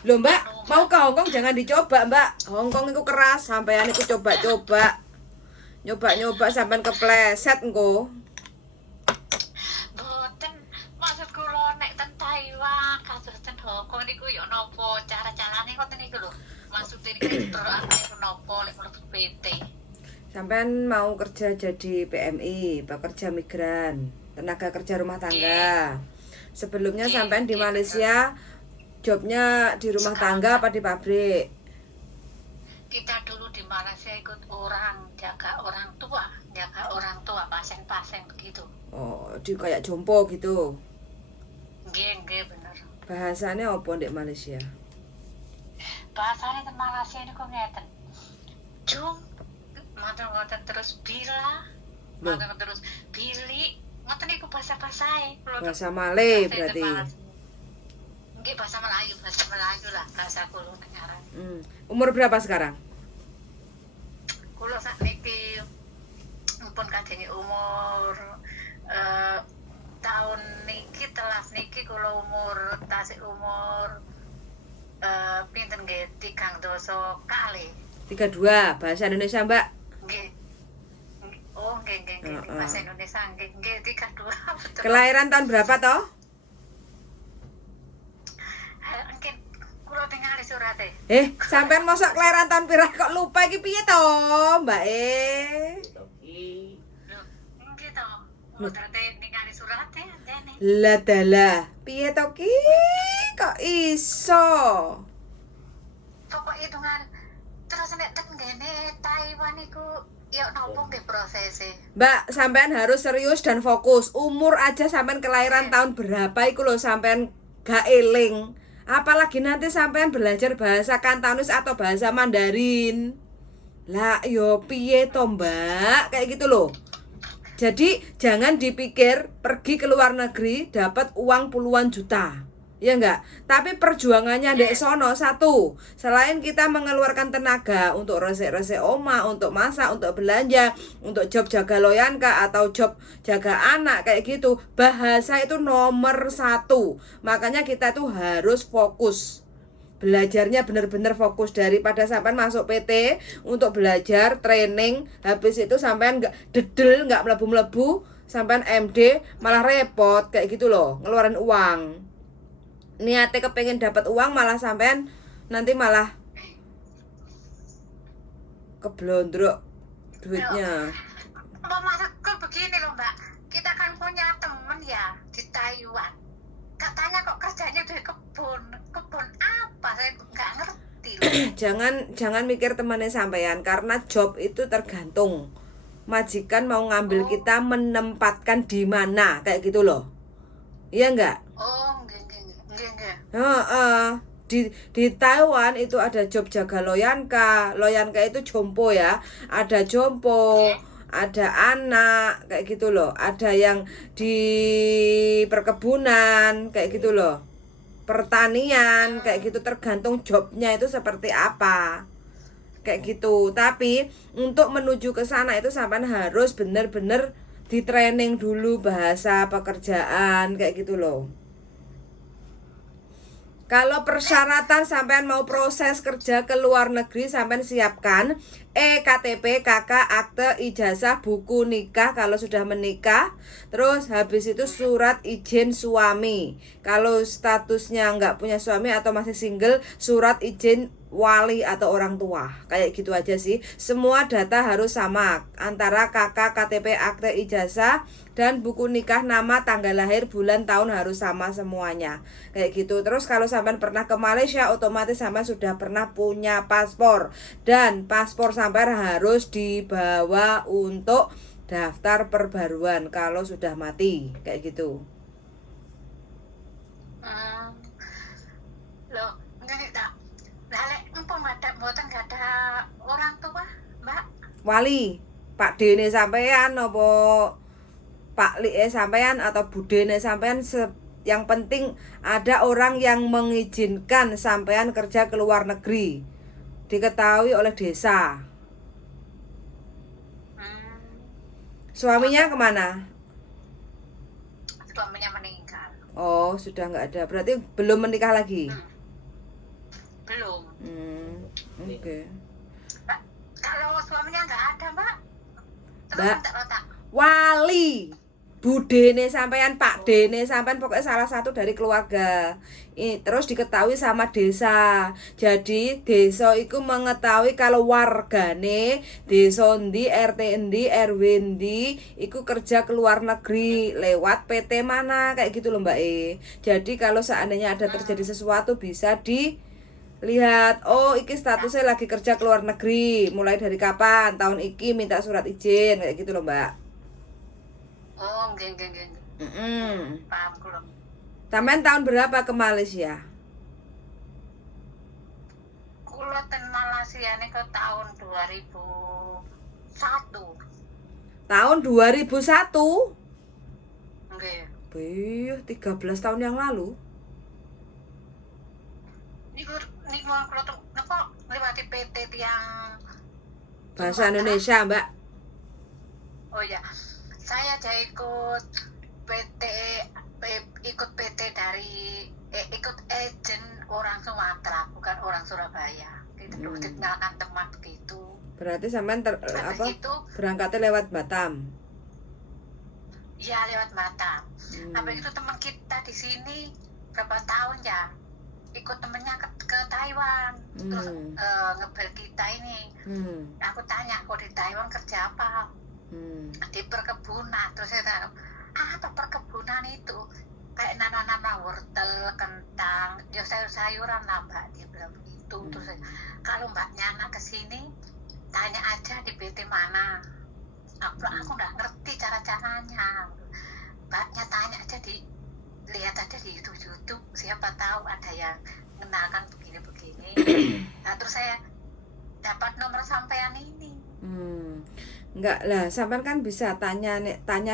Loh Mbak, mau ke Hongkong jangan dicoba Mbak. Hongkong itu keras, sampean itu coba-coba. Nyoba-nyoba sampean kepleset engko. Boten, maksud kula nek ten Taiwan kados ten Hongkong niku yo napa cara-carane ngoten niku lho. Maksudnya niku terus napa lek mlebu PT. Sampean mau kerja jadi PMI, pekerja migran, tenaga kerja rumah tangga. Sebelumnya sampean di Malaysia jobnya di rumah tangga apa di pabrik? Kita dulu di Malaysia ikut orang jaga orang tua pasien-pasien begitu. Oh, di kayak jompo gitu. Nggih bener. Bahasanya apa di Malaysia? Bahasane ten Malaysia niku ngeten. Jum ngoten terus bila, ngoten terus bili, ngoten niku bahasa-bahasae. Bahasa Malay berarti. Nggih bahasa Melayu lah, bahasa kula ngaran. Umur berapa sekarang? Kula sakniki mumpun kajenge umur tahun niki telas niki kula umur tasik umur pinten nggih 3 doso kali. 32, bahasa Indonesia, Mbak. Nggih. Oh, nggih. Bahasa Indonesia nggih 32. Betul. Kelahiran tahun berapa toh? Mungkin kula tingali surate. Sampean mosok kelahiran tahun pira kok lupa iki piye toh, Mbak Lho, nggih to. Surate ningali surate jane. Lah dalah, piye to ki? Kok iso? Pokok hitungan terus nek ten ngene Taiwan iku ya nopo nggih prosese. Mbak, sampean harus serius dan fokus. Umur aja sampean kelahiran tahun berapa iku lho sampean gak eling. Apalagi nanti sampean belajar bahasa Kantonis atau bahasa Mandarin. Lah yo piye to Mbak? Kayak gitu loh. Jadi jangan dipikir pergi ke luar negeri dapat uang puluhan juta. Ya enggak? Tapi perjuangannya dek sono satu. Selain kita mengeluarkan tenaga untuk resik-resik oma, untuk masak, untuk belanja, untuk job jaga loyanka atau job jaga anak kayak gitu, bahasa itu nomor 1. Makanya kita tuh harus fokus. Belajarnya bener-bener fokus daripada sampean masuk PT untuk belajar, training, habis itu sampean enggak dedel, enggak melebu-melebu, sampean MD malah repot kayak gitu loh, ngeluarin uang. Niatnya kepengen dapat uang malah sampean nanti malah keblondrok duitnya. Maksudku begini loh Mbak, kita kan punya temen ya di Taiwan. Katanya kok kerjanya di kebun apa? Saya nggak ngerti loh. Jangan mikir temannya sampean karena job itu tergantung. Majikan mau ngambil kita menempatkan di mana kayak gitu loh. Iya enggak? Oh, nggih. Di Taiwan itu ada job jaga loyanka. Loyanka itu jompo ya. Ada jompo, ada anak kayak gitu loh. Ada yang di perkebunan kayak gitu loh. Pertanian kayak gitu, tergantung jobnya itu seperti apa. Kayak gitu. Tapi untuk menuju ke sana itu sampean harus bener-bener di training dulu bahasa pekerjaan kayak gitu loh. Kalau persyaratan sampean mau proses kerja ke luar negeri, sampean siapkan KTP, KK, akte, ijazah, buku nikah kalau sudah menikah. Terus habis itu surat izin suami. Kalau statusnya nggak punya suami atau masih single, surat izin wali atau orang tua. Kayak gitu aja sih. Semua data harus sama antara KK, KTP, akte, ijazah dan buku nikah, nama, tanggal lahir, bulan, tahun harus sama semuanya. Kayak gitu. Terus kalau sampean pernah ke Malaysia, otomatis sampean sudah pernah punya paspor. Dan paspor sampean harus dibawa untuk daftar perbaruan kalau sudah mati. Kayak gitu. Loh, enggak tak. Lah empun mboten enggak ada orang tua, Mbak. Wali, Pak Dene sampean apa Pak Li sampean atau Budene sampean, yang penting ada orang yang mengizinkan sampean kerja ke luar negeri, diketahui oleh desa. Suaminya kemana? Oh, sudah nggak ada. Berarti belum menikah lagi. Belum. Oke. Mbak, kalau suaminya nggak ada, Mbak. Terus Mbak, otak-otak. wali budene sampean, Pak Dene sampean, pokoknya salah satu dari keluarga. Terus diketahui sama desa. Jadi desa itu mengetahui kalau wargane desa endi, RT endi, RW endi iku kerja ke luar negeri lewat PT mana, kayak gitu loh Mbak Jadi kalau seandainya ada terjadi sesuatu bisa lihat, oh iki statusnya lagi kerja ke luar negeri, mulai dari kapan, tahun iki minta surat izin, kayak gitu loh Mbak. Oh, nggih. Paham kula. Sampean tahun berapa ke Malaysia? Kula ten Malaysia niku tahun 2001. Tahun 2001? Nggih. 13 tahun yang lalu. Niku kula tuh napa liwati PT tiang Bahasa Indonesia, Mbak. Oh ya, saya aja ikut PT dari ikut agen orang Sumatera, bukan orang Surabaya. Gitu, dikenalkan teman begitu. Berarti sampean itu berangkatnya lewat Batam. Ya, lewat Batam. Sampai itu teman kita di sini berapa tahun ya, ikut temennya ke Taiwan. Terus ngebel kita ini. Aku tanya, kok di Taiwan kerja apa? Di perkebunan. Terus saya tanya, apa perkebunan itu? Kayak nanam wortel, kentang, ya sayur-sayuran lah Mbak, dia bilang begitu. Terus kalau Mbaknya anak kesini, tanya aja di PT mana. Aku nggak ngerti cara-caranya. Mbaknya tanya aja lihat aja di YouTube, siapa tahu ada yang mengenalkan begini-begini. Nah, terus saya dapat nomor sampean ini. Enggak lah, sampean kan bisa tanya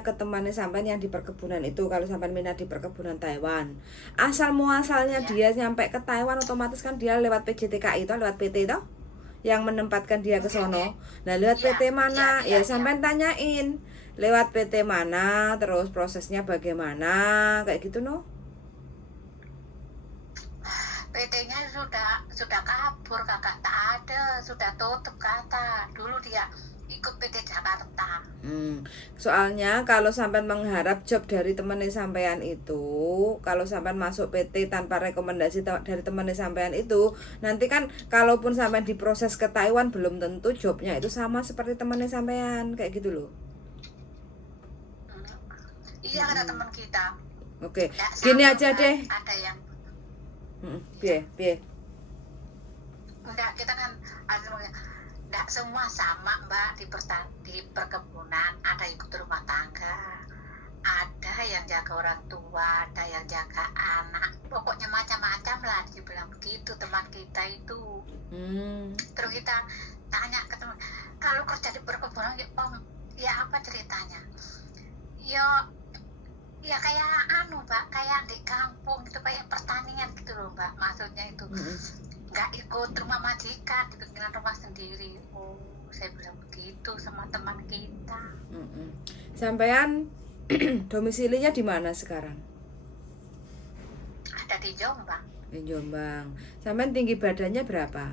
ke temannya sampean yang di perkebunan itu, kalau sampean minat di perkebunan Taiwan. Asal muasalnya dia nyampe ke Taiwan otomatis kan dia lewat PJTKI itu, lewat PT itu yang menempatkan dia ke sono. Nah, lewat PT mana? Ya sampean tanyain. Lewat PT mana, terus prosesnya bagaimana, kayak gitu no. PT-nya sudah kabur, kakak, tak ada, sudah tutup kata. Dulu dia ikut PT Jakarta. Soalnya kalau sampean mengharap job dari temannya sampean itu, kalau sampean masuk PT tanpa rekomendasi dari temannya sampean itu, nanti kan kalaupun sampean diproses ke Taiwan belum tentu jobnya itu sama seperti temannya sampean, kayak gitu loh. Iya, ada teman kita. Oke, gini aja deh. Ada yang Piye. Enggak, kita kan enggak semua sama Mbak di perkebunan. Ada ikut rumah tangga, ada yang jaga orang tua, ada yang jaga anak. Pokoknya macam-macam lah, dibilang begitu teman kita itu. Terus kita tanya ke teman, kalau kerja di perkebunan ya apa ceritanya? Ya kayak Mbak, kayak di kampung gitu, kayak pertanian gitu loh Mbak, maksudnya itu. Nggak ikut rumah majikan, dibikin rumah sendiri. Oh, saya bilang begitu sama teman kita. Sampean domisilinya di mana sekarang? Ada di Jombang. Di Jombang. Sampean tinggi badannya berapa?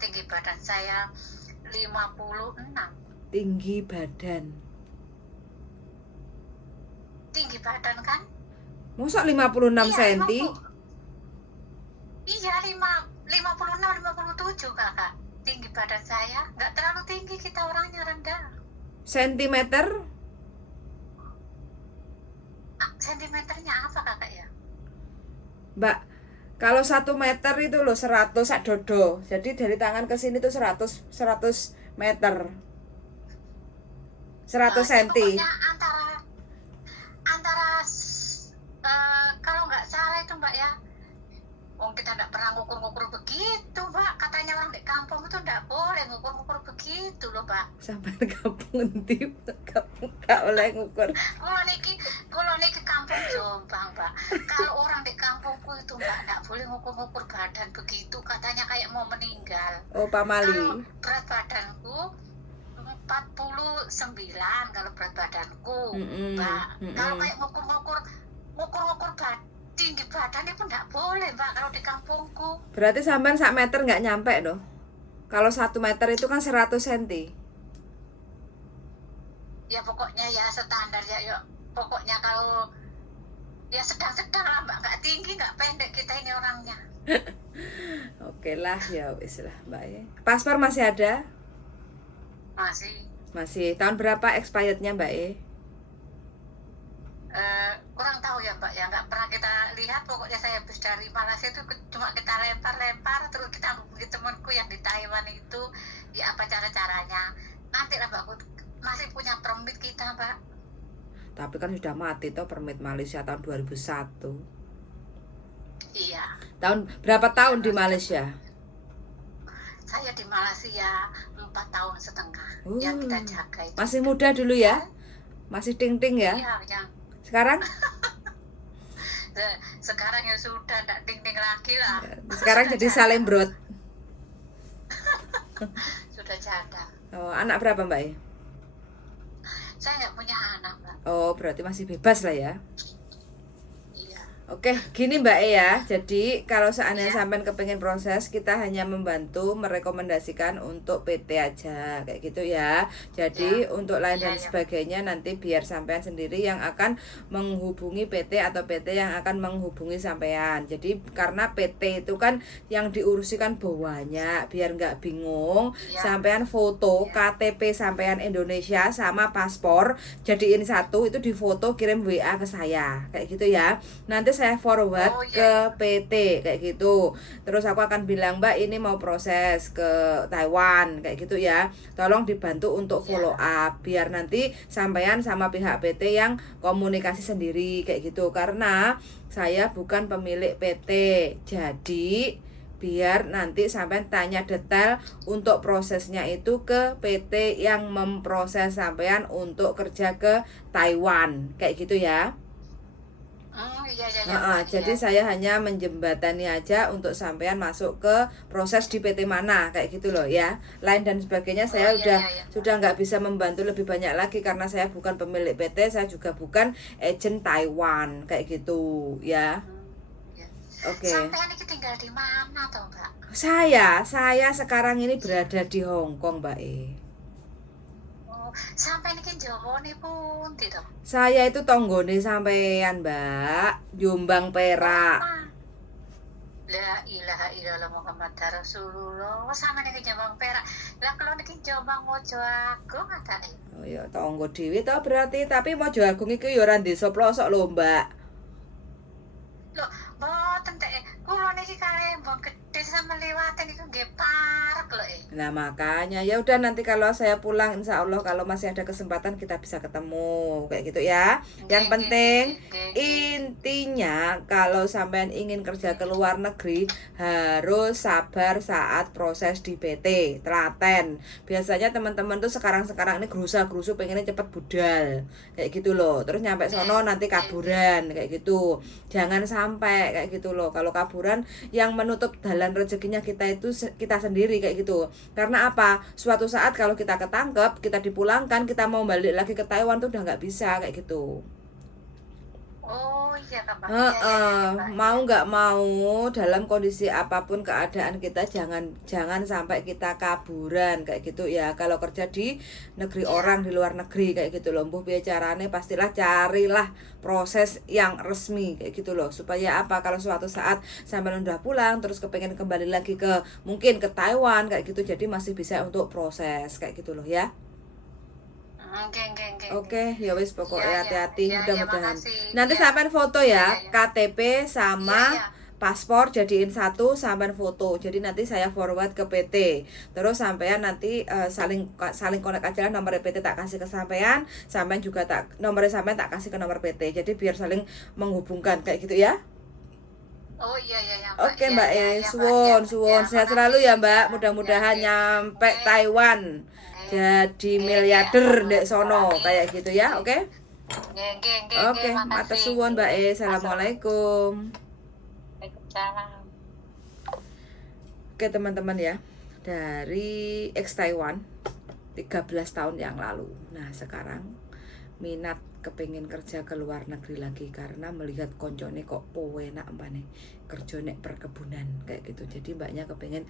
Tinggi badan saya 56. Tinggi badan. Tinggi badan kan? Masa 56 cm? Iya, 56, 57 kakak. Tinggi badan saya, nggak terlalu tinggi, kita orangnya rendah. Sentimeter? Sentimeternya apa kakak ya? Mbak, kalau 1 meter itu loh 100 sak dodo. Jadi dari tangan ke sini tuh 100 meter. 100 cm. Pokoknya antara kalau nggak salah itu Mbak ya, kita nggak pernah ngukur-ngukur begitu Mbak, katanya orang di kampung itu nggak boleh ngukur-ngukur begitu loh Mbak. Sampai kampung nanti kampung nggak boleh ngukur. Kalau niki kampung Jombang Mbak, kalau orang di kampungku itu Mbak nggak boleh ngukur-ngukur badan begitu, katanya kayak mau meninggal. Oh, pamali. Kalau berat badanku 49 kalau berat badanku, Mbak. Kalau kayak ngukur tinggi badan itu enggak boleh, Mbak, kalau di kampungku. Berarti sampean 1 meter nggak nyampe dong. Kalau 1 meter itu kan 100 cm. Ya pokoknya ya standar ya, yuk. Pokoknya kalau ya sedang-sedang lah, Mbak, nggak tinggi nggak pendek kita ini orangnya. Oke lah, ya wis lah Mbak ya. Paspor masih ada? Masih. Tahun berapa expirednya Mbak E? Kurang tahu ya, Mbak, ya nggak pernah kita lihat. Pokoknya saya habis dari Malaysia itu cuma kita lempar terus kita hubungi temanku yang di Taiwan itu, ya apa cara-caranya nanti lah, Mbak. Masih punya permit kita, Mbak. Tapi kan sudah mati toh permit Malaysia tahun 2001. Iya. Berapa tahun di Malaysia? Saya di Malaysia 4,5 tahun yang kita jaga itu. Masih muda dulu ya? Masih ting-ting ya? Iya, yang sekarang? Sekarang ya sudah enggak ting-ting lagi lah. Sekarang jadi salembrot. Sudah jaga. Oh, anak berapa Mbak E? Saya nggak punya anak, Mbak. Oh, berarti masih bebas lah ya. Iya. Oke, gini Mbak E ya. Jadi kalau seandainya sampean kepengen proses, kita hanya membantu merekomendasikan untuk PT aja kayak gitu ya. Jadi untuk lain dan sebagainya nanti biar sampean sendiri yang akan menghubungi PT atau PT yang akan menghubungi sampean. Jadi karena PT itu kan yang diurusi kan banyak, biar nggak bingung. Sampean foto KTP sampean Indonesia sama paspor jadiin satu, itu difoto kirim WA ke saya kayak gitu ya. Nanti saya forward ke PT kayak gitu. Terus aku akan bilang, Mbak ini mau proses ke Taiwan kayak gitu ya. Tolong dibantu untuk follow up biar nanti sampean sama pihak PT yang komunikasi sendiri kayak gitu. Karena saya bukan pemilik PT. Jadi biar nanti sampean tanya detail untuk prosesnya itu ke PT yang memproses sampean untuk kerja ke Taiwan kayak gitu ya. Jadi saya hanya menjembatani aja untuk sampean masuk ke proses di PT mana kayak gitu loh ya. Lain dan sebagainya saya sudah nggak bisa membantu lebih banyak lagi karena saya bukan pemilik PT, saya juga bukan agent Taiwan kayak gitu ya. Oke. Sampean ini tinggal di mana toh, Mbak? Saya sekarang ini berada di Hong Kong, Mbak E. Sampai ini Jawa nih pun tidak. Saya itu tonggone sampean, Mbak, Jombang Perak. La ilaha illallah Muhammad Rasulullah. Sama nih Jombang Perak. Lah kalau nih Jombang Mojoagung ada. Oh ya, tonggo dhewe to berarti, tapi Mojoagung iki ya ora desa plosok lho, Mbak. Loh, mboten teh. Kulo niki Kalembong gede sama liwatin iku nggih parek lho. Nah, makanya ya udah nanti kalau saya pulang insya Allah kalau masih ada kesempatan kita bisa ketemu kayak gitu ya. Yang penting intinya kalau sampean ingin kerja ke luar negeri harus sabar saat proses di PT, telaten. Biasanya teman-teman tuh sekarang ini gerusa-gerusu pengennya cepet budal kayak gitu loh. Terus nyampe sono nanti kaburan kayak gitu. Jangan sampai kayak gitu loh. Kalau kaburan yang menutup jalan rezekinya kita itu kita sendiri kayak gitu. Karena apa? Suatu saat kalau kita ketangkep, kita dipulangkan, kita mau balik lagi ke Taiwan tuh udah nggak bisa kayak gitu. Oh iya Kak. Mau nggak mau dalam kondisi apapun keadaan kita jangan sampai kita kaburan kayak gitu ya. Kalau kerja di negeri orang di luar negeri kayak gitu loh, mbuh piye carane pastilah carilah proses yang resmi kayak gitu loh. Supaya apa? Kalau suatu saat sampai udah pulang terus kepengen kembali lagi ke mungkin ke Taiwan kayak gitu, jadi masih bisa untuk proses kayak gitu loh ya. Oke, ya wis pokoknya hati-hati mudah-mudahan. Nanti sampean foto ya, KTP sama paspor jadiin satu, sampean foto. Jadi nanti saya forward ke PT. Terus sampean nanti saling kontak aja lah, nomor PT tak kasih ke sampean juga nomor sampean tak kasih ke nomor PT. Jadi biar saling menghubungkan kayak gitu ya. Oh iya. Oke Mbak E, suwon sehat selalu ya Mbak. Mudah-mudahan nyampe Taiwan. Jadi miliarder dek sono kayak gitu ya, oke? Oke, matur suwun Mbak E. Assalamualaikum. Waalaikumsalam. Oke teman-teman ya, dari X Taiwan 13 tahun yang lalu. Nah sekarang minat kepingin kerja ke luar negeri lagi karena melihat koncone kok enak nih kerja nek perkebunan kayak gitu. Jadi mbaknya kepingin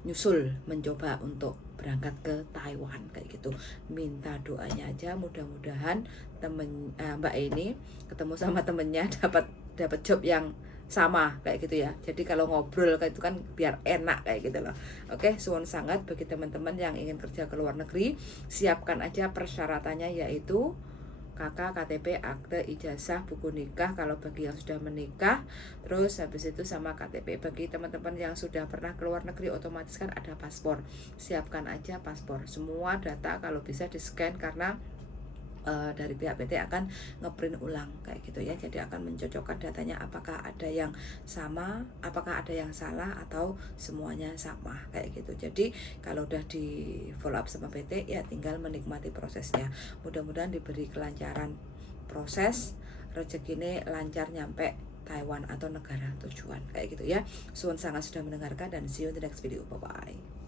nyusul mencoba untuk berangkat ke Taiwan kayak gitu. Minta doanya aja, mudah-mudahan mbak ini ketemu sama temennya dapat job yang sama kayak gitu ya. Jadi kalau ngobrol kayak itu kan biar enak kayak gitu loh. Oke, suwun sangat bagi teman-teman yang ingin kerja ke luar negeri, siapkan aja persyaratannya, yaitu KK, KTP, akte, ijazah, buku nikah kalau bagi yang sudah menikah. Terus habis itu sama KTP. Bagi teman-teman yang sudah pernah ke luar negeri otomatis kan ada paspor. Siapkan aja paspor. Semua data kalau bisa di-scan karena dari pihak PT akan ngeprint ulang kayak gitu ya. Jadi akan mencocokkan datanya apakah ada yang sama, apakah ada yang salah, atau semuanya sama kayak gitu. Jadi kalau udah di follow up sama PT ya tinggal menikmati prosesnya. Mudah-mudahan diberi kelancaran proses, rezekine lancar nyampe Taiwan atau negara tujuan kayak gitu ya. Suwun sangat sudah mendengarkan dan see you in the next video. Bye bye.